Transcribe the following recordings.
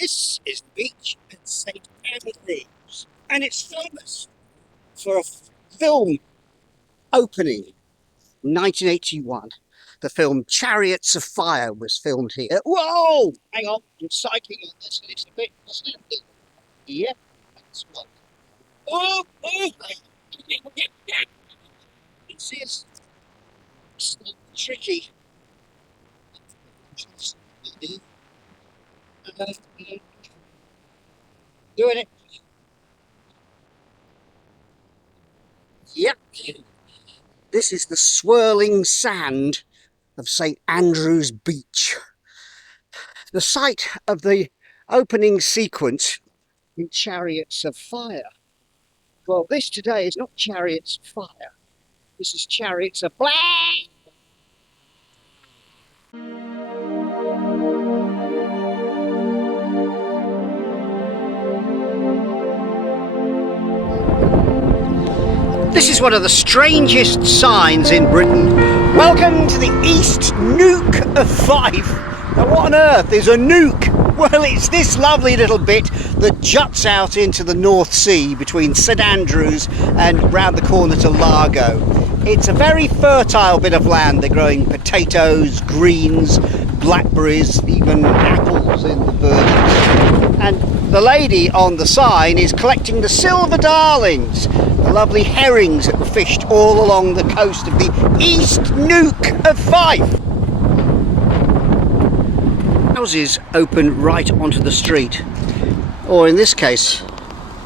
This is the beach at St Andrews, and it's famous for a film opening in 1981. The film Chariots of Fire was filmed here. Whoa! Hang on, I'm cycling on this a bit. Yep, that's one. Oh! This is tricky. Doing it. Yep. This is the swirling sand of St Andrews Beach. The site of the opening sequence in Chariots of Fire. Well, this today is not Chariots of Fire. This is Chariots of Black. This is one of the strangest signs in Britain. Welcome to the East Neuk of Fife. Now what on earth is a neuk? Well, it's this lovely little bit that juts out into the North Sea between St Andrews and round the corner to Largo. It's a very fertile bit of land. They're growing potatoes, greens, blackberries, even apples in the verges. And the lady on the sign is collecting the silver darlings, the lovely herrings that were fished all along the coast of the East Neuk of Fife. Houses open right onto the street, or in this case,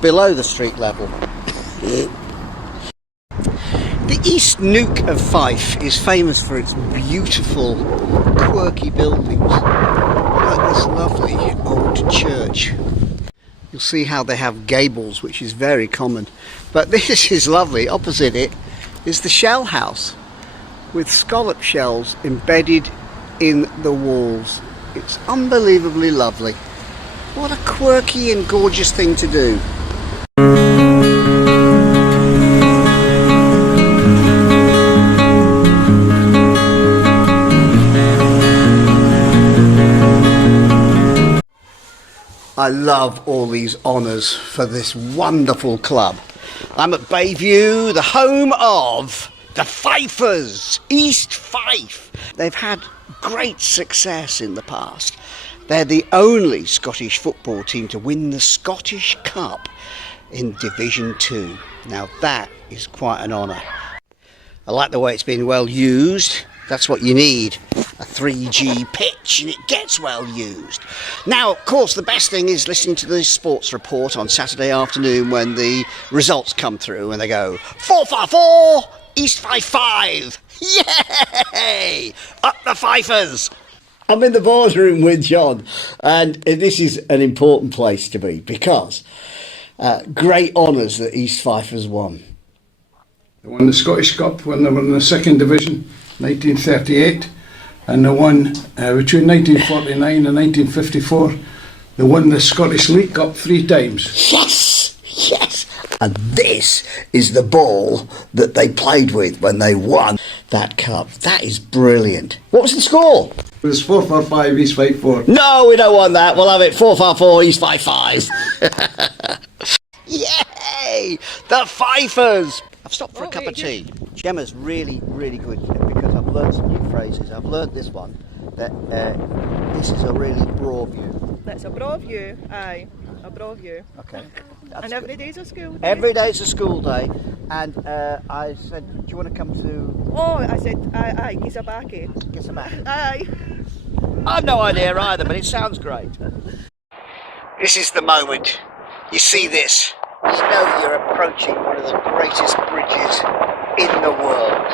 below the street level. The East Neuk of Fife is famous for its beautiful, quirky buildings, like this lovely old church. You'll see how they have gables, which is very common. But this is lovely. Opposite it is the shell house, with scallop shells embedded in the walls. It's unbelievably lovely. What a quirky and gorgeous thing to do. I love all these honours for this wonderful club. I'm at Bayview, the home of the Fifers, East Fife. They've had great success in the past. They're the only Scottish football team to win the Scottish Cup in Division 2. Now that is quite an honour. I like the way it's been well used. That's what you need, a 3G pitch, and it gets well used. Now, of course, the best thing is listening to the sports report on Saturday afternoon when the results come through and they go 4-4-4, East Fife 5. Yay! Up the Fifers! I'm in the boardroom with John, and this is an important place to be because great honours that East Fife has won. They won the Scottish Cup when they were in the second division, 1938, and they won between 1949 and 1954. They won the Scottish League Cup 3 times. Yes! Yes! And this is the ball that they played with when they won that cup. That is brilliant. What was the score? It was 4-4-5, East Fife 4. No, we don't want that. We'll have it 4-4-4, East Fife 5. Yay! The Fifers! I've stopped for a cup of tea. Gemma's really, really good because I've learned some new phrases. I've learned this one, that this is a really broad view. That's a broad view, aye, a broad view. Okay. And every day's a school day? Every day's a school day. And I said, do you want to come to... Oh, I said, aye, he's a baccy. Get some back. Aye. I've no idea either, but it sounds great. This is the moment. You see this. You know you're approaching one of the greatest bridges in the world.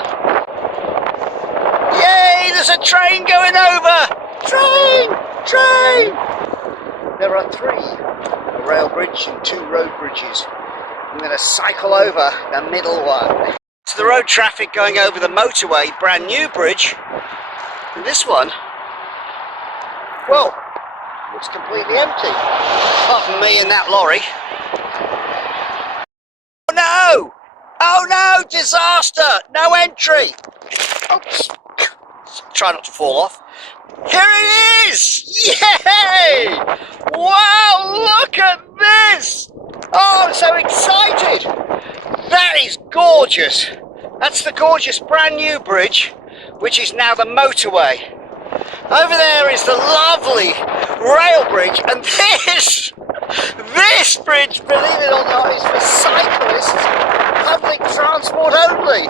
Yay! There's a train going over! Train! Train! There are 3, a rail bridge and 2 road bridges. I'm going to cycle over the middle one. It's the road traffic going over the motorway, brand new bridge. And this one, well, looks completely empty. Apart from me and that lorry. Oh no! Oh no! Disaster! No entry! Oops. Try not to fall off. Here it is! Yay! Wow! gorgeous. That's the gorgeous brand new bridge, which is now the motorway. Over there is the lovely rail bridge, and this bridge, believe it or not, is for cyclists, public transport only.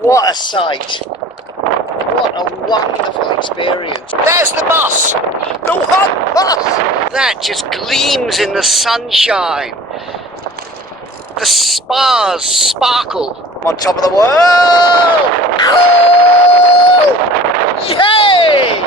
What a sight. What a wonderful experience. There's the bus, the one bus that just gleams in the sunshine. The spars sparkle on top of the world. Oh! Yay!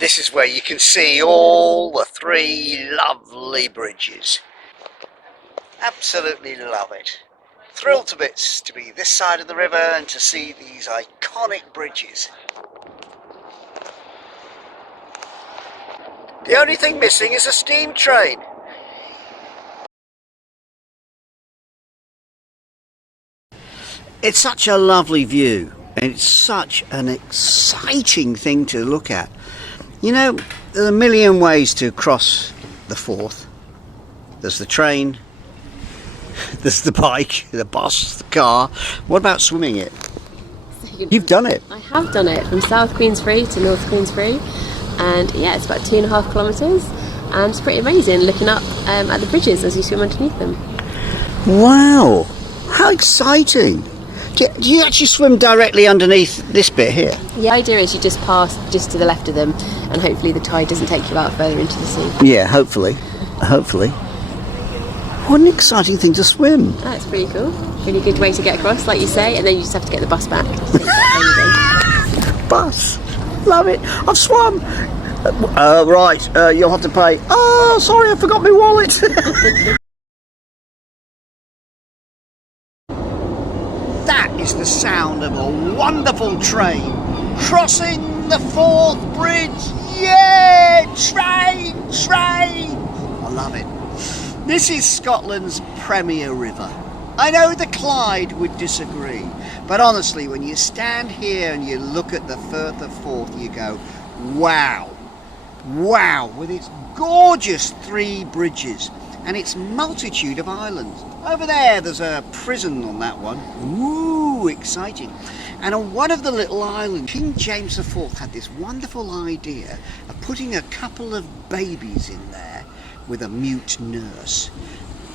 This is where you can see all the three lovely bridges. Absolutely love it. Thrilled to bits to be this side of the river and to see these iconic bridges. The only thing missing is a steam train. It's such a lovely view, and it's such an exciting thing to look at. You know, there are a million ways to cross the Forth. There's the train, there's the bike, the bus, the car. What about swimming it? You've done it. I have done it, from South Queensferry to North Queensferry, and yeah, it's about 2.5 kilometres, and it's pretty amazing looking up at the bridges as you swim underneath them. Wow, how exciting! Do you actually swim directly underneath this bit here? Yeah, the idea is you just pass just to the left of them, and hopefully the tide doesn't take you out further into the sea. Yeah, hopefully. What an exciting thing to swim. That's pretty cool. Really good way to get across, like you say, and then you just have to get the bus back. Bus, love it. I've swum. Right, you'll have to pay. Oh, sorry, I forgot my wallet. That is the sound of a wonderful train crossing the Forth Bridge. Yeah, train. I love it. This is Scotland's premier river. I know the Clyde would disagree, but honestly, when you stand here and you look at the Firth of Forth, you go, wow, with its gorgeous three bridges and its multitude of islands. Over there's a prison on that one. Ooh, exciting. And on one of the little islands, King James IV had this wonderful idea of putting a couple of babies in there with a mute nurse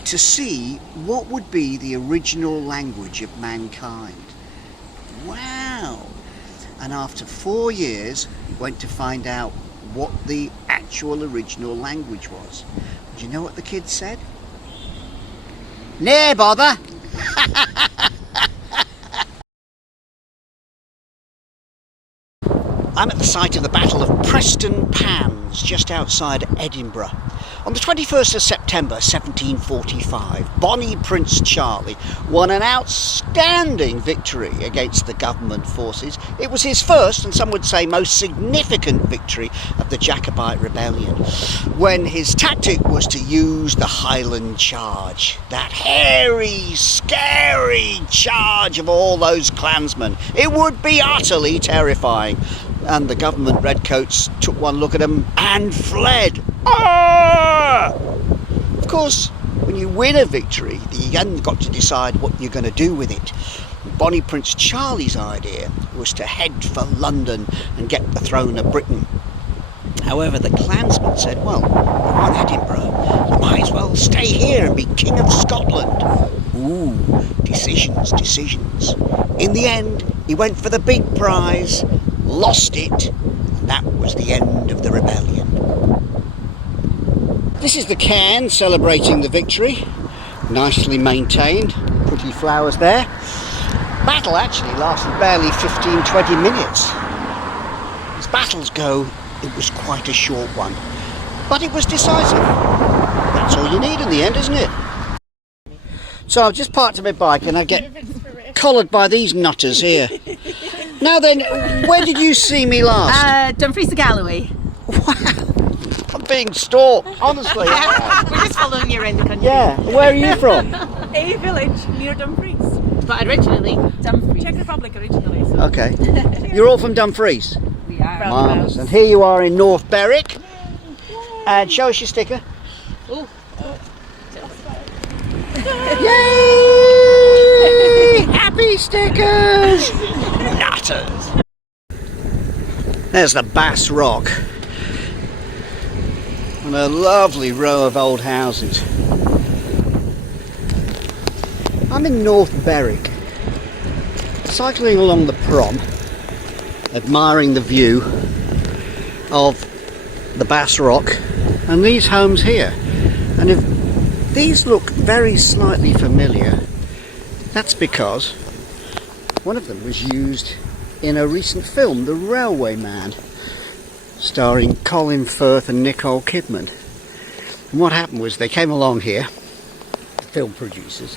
to see what would be the original language of mankind. Wow! And after 4 years, he went to find out what the actual original language was. Do you know what the kids said? Nay, bother! I'm at the site of the Battle of Prestonpans, just outside Edinburgh. On the 21st of September 1745, Bonnie Prince Charlie won an outstanding victory against the government forces. It was his first, and some would say most significant victory of the Jacobite rebellion, when his tactic was to use the Highland charge, that hairy, scary charge of all those clansmen. It would be utterly terrifying. And the government redcoats took one look at him and fled. Ah! Of course, when you win a victory, you then got to decide what you're going to do with it. Bonnie Prince Charlie's idea was to head for London and get the throne of Britain. However, the clansmen said, well, we're on Edinburgh, you might as well stay here and be King of Scotland. Ooh, decisions. In the end, he went for the big prize, lost it, and that was the end of the rebellion. This is the cairn celebrating the victory, nicely maintained, pretty flowers there. Battle actually lasted barely 15-20 minutes. As battles go, it was quite a short one, but it was decisive. That's all you need in the end, isn't it? So I've just parked my bike and I get collared by these nutters here. Now then, where did you see me last? Dumfries to Galloway. I'm being stalked, honestly. We're just following you around the country. Yeah, where are you from? A village near Dumfries. But originally, Dumfries. Czech Republic originally. So. Okay. You're all from Dumfries? We are. Marvellous. And here you are in North Berwick. And show us your sticker. Oh. Yay! Happy stickers! Nutters! There's the Bass Rock. And a lovely row of old houses. I'm in North Berwick, cycling along the prom, admiring the view of the Bass Rock and these homes here. And if these look very slightly familiar, that's because one of them was used in a recent film, The Railway Man, starring Colin Firth and Nicole Kidman. And what happened was they came along here, the film producers,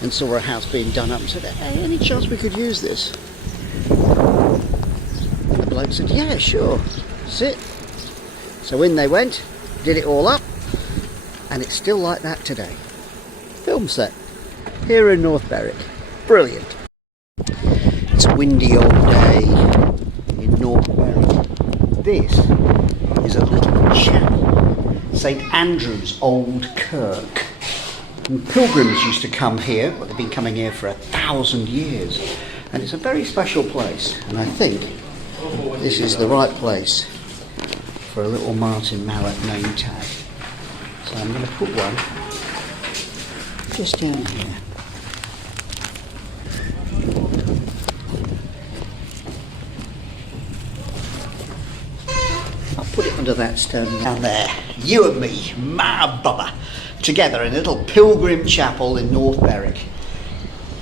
and saw a house being done up and said, hey, any chance we could use this? And the bloke said, yeah, sure, sit. So in they went, did it all up, and it's still like that today. Film set here in North Berwick. Brilliant. It's a windy old day in North Berwick. This is a little chapel, St Andrews Old Kirk. And pilgrims used to come here, but they've been coming here for 1,000 years. And it's a very special place, and I think this is the right place for a little Martin Mallet name tag. So I'm going to put one just down here. I'll put it under that stone down there. You and me, my bubba, together in a little pilgrim chapel in North Berwick.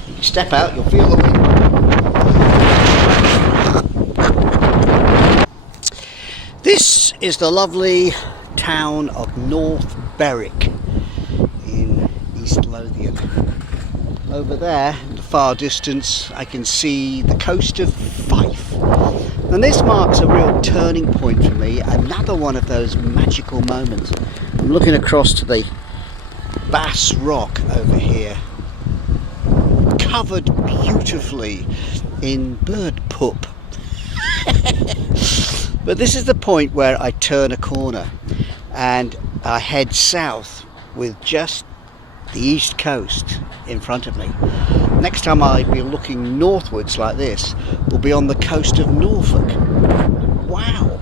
If you step out, you'll feel the wind. This is the lovely town of North Berwick in East Lothian. Over there, in the far distance, I can see the coast of Fife. And this marks a real turning point for me, another one of those magical moments. I'm looking across to the Bass Rock over here, covered beautifully in bird poop. But this is the point where I turn a corner and I head south with just the east coast in front of me. Next time I'll be looking northwards like this, we'll be on the coast of Norfolk. Wow!